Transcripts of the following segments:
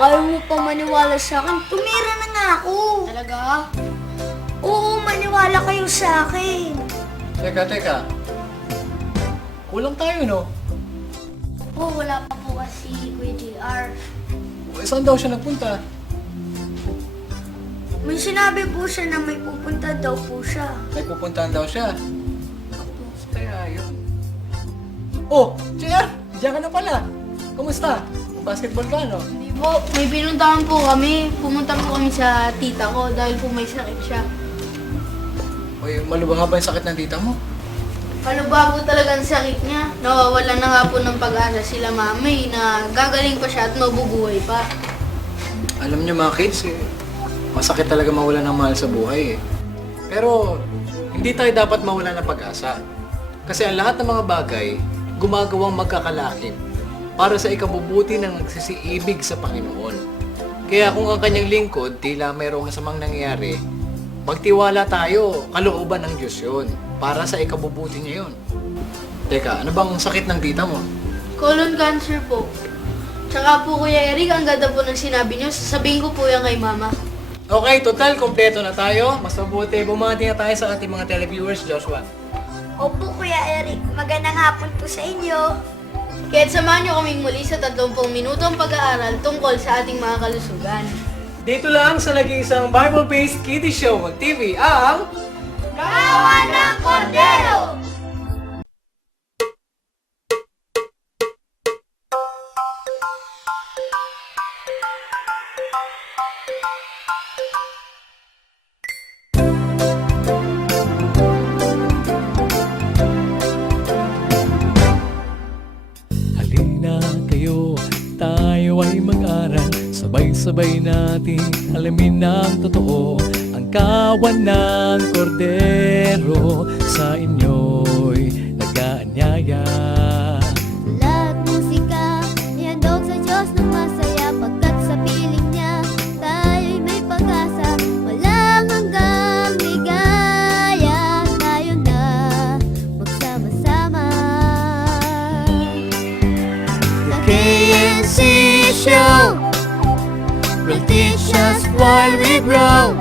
Ayaw mo pa maniwala sa akin? Tumira na nga ako. Talaga? Oo, maniwala kayo sa akin. Teka. Kulang tayo, no? Wala pa po kasi Kuya JR. Saan daw siya nagpunta? May sinabi po siya na may pupunta daw po siya. May pupuntahan daw siya. Kaya yun. Oh, JR! Diyan ka na pala. Kumusta? Basketball ka, no? Hindi po. May pinuntahan po kami. Pumunta po kami sa tita ko dahil po may sakit siya. Uy, malubha ba yung sakit ng tita mo? Kalubha po talaga ang sakit niya. Nawawala na nga po ng pag-asa sila mami na gagaling pa siya at mabubuhay pa. Alam niyo mga kids, masakit talaga mawala ng mahal sa buhay. Pero hindi tayo dapat mawala ng pag-asa. Kasi ang lahat ng mga bagay, gumagawang magkakalakip para sa ikabubuti ng nagsisiibig sa Panginoon. Kaya kung ang kanyang lingkod, tila mayroong masamang nangyayari, magtiwala tayo, kalooban ng Diyos yun, para sa ikabubuti niya yun. Teka, ano bang sakit ng tita mo? Colon cancer po. Tsaka po Kuya Eric, ang ganda po ng sinabi niyo. Sasabihin ko po yan kay mama. Okay, total, kompleto na tayo. Mas mabuti, bumati na tayo sa ating mga televiewers, Joshua. Opo, Kuya Eric. Magandang hapon po sa inyo. Kaya't samahan niyo kaming muli sa 30 minutong pag-aaral tungkol sa ating mga kalusugan. Dito lang sa nag-iisang Bible-based kiddie show mag-TV ang... Kawan ng Kordero! Halina kayo, tayo ay mag-aral. Sabay-sabay nating alamin ng totoo. Ang kawan ng kordero sa inyo'y nag-aanyaya. Lahat musika, ihandog sa Diyos ng masaya. Pagkat sa piling niya, tayo'y may pag-asa. Walang hanggang ligaya, tayo na magsama-sama. The KNC Show will teach us while we grow.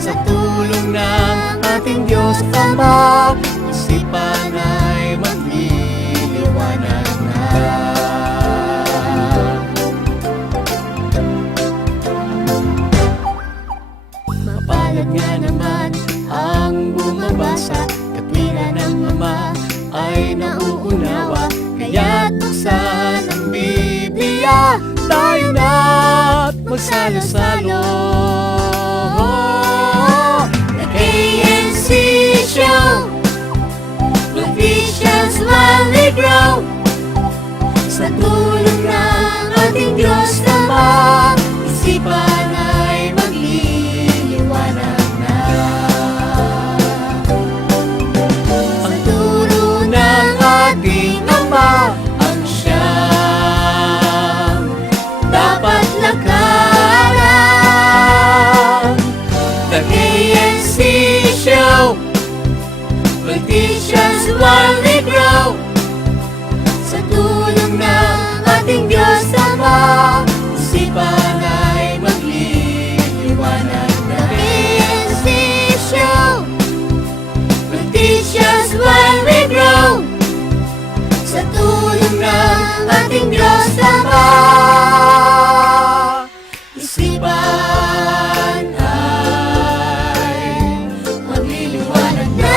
Sa tulong ng ating Diyos Ama, isipan ay magliliwanag na. Mapalad nga naman ang bumabasa, katwiran ng Ama ay nauunawa. Kaya't buksan ang Biblia, tayo na't magsalo-salo. The KNC Show will teach us while we grow. Sa tulong ng ating Diyos Ama, isipan ay magliliwanag na. Ang turo ng ating Ama ang siyang dapat lakaran. The KNC Show will teach us while we grow. Sa tulong ng ating Diyos Ama, isipan ay magliliwanag na. The KNC Show will teach us while we grow. Sa tulong ng ating Diyos Ama, isipan ay magliliwanag na.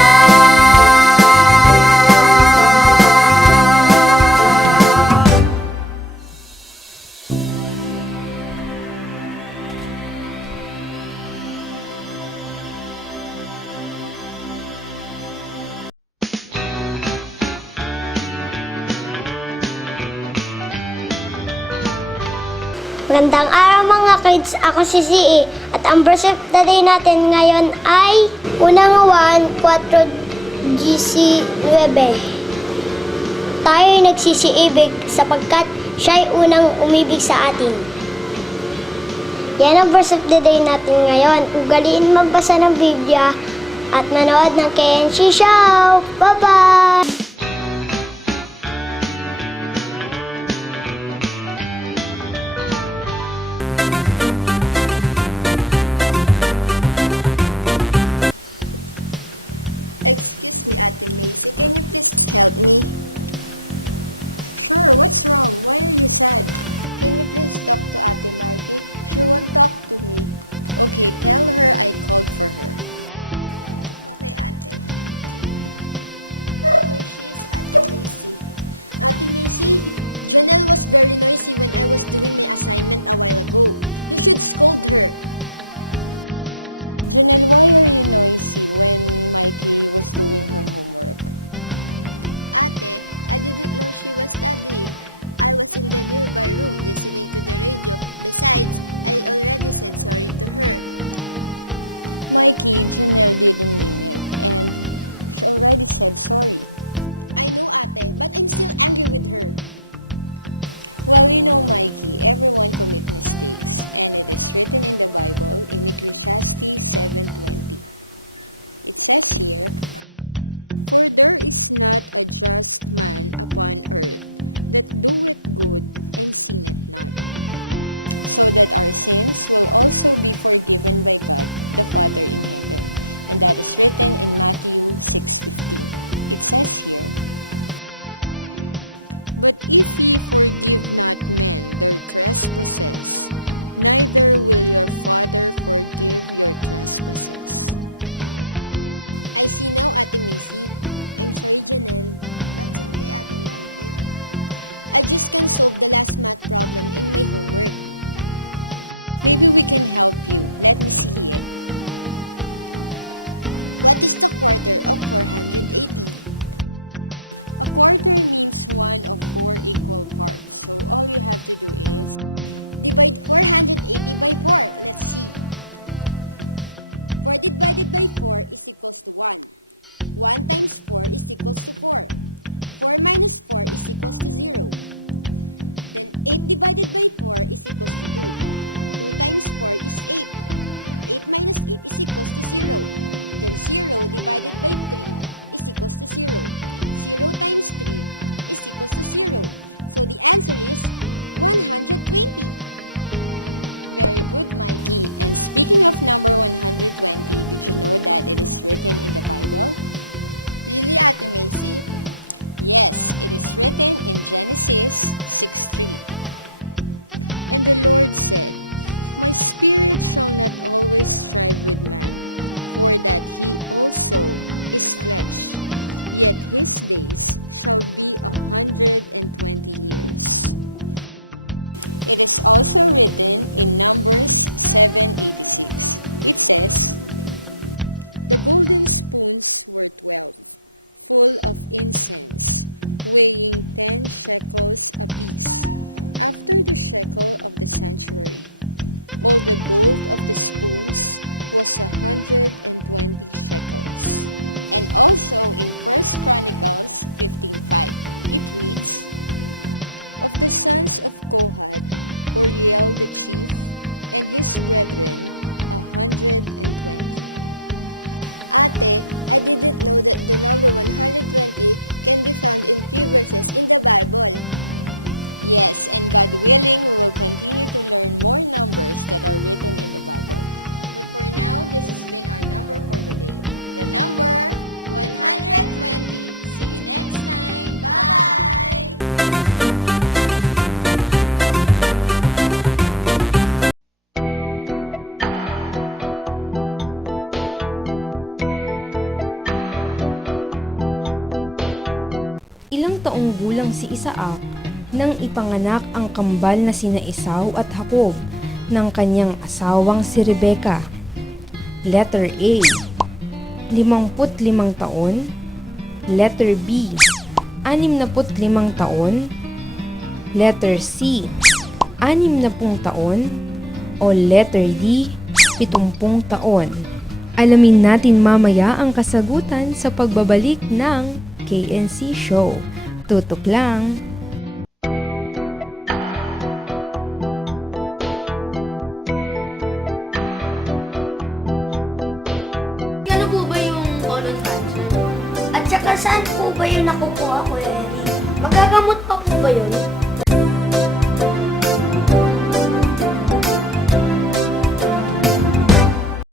Magandang araw mga kids, ako si CE at ang verse of the day natin ngayon ay unang Juan 4 GC 9. Tayo'y nagsisiibig sapagkat siya'y unang umibig sa atin. Yan ang verse of the day natin ngayon. Ugaliin magbasa ng Biblia at manood ng KNC Show. Bye-bye! Ilang taong gulang si Isaac nang ipanganak ang kambal na sina Esau at Jacob ng kanyang asawang si Rebecca. Letter A, 55 taon. Letter B, 65 taon. Letter C, 60 taon. O letter D, 70 taon. Alamin natin mamaya ang kasagutan sa pagbabalik ng KNC Show. Tutok lang! Kano po ba yung colon cancer? At saka saan po ba yung nakukuha, Kuya Eric? Magagamot pa po ba yun?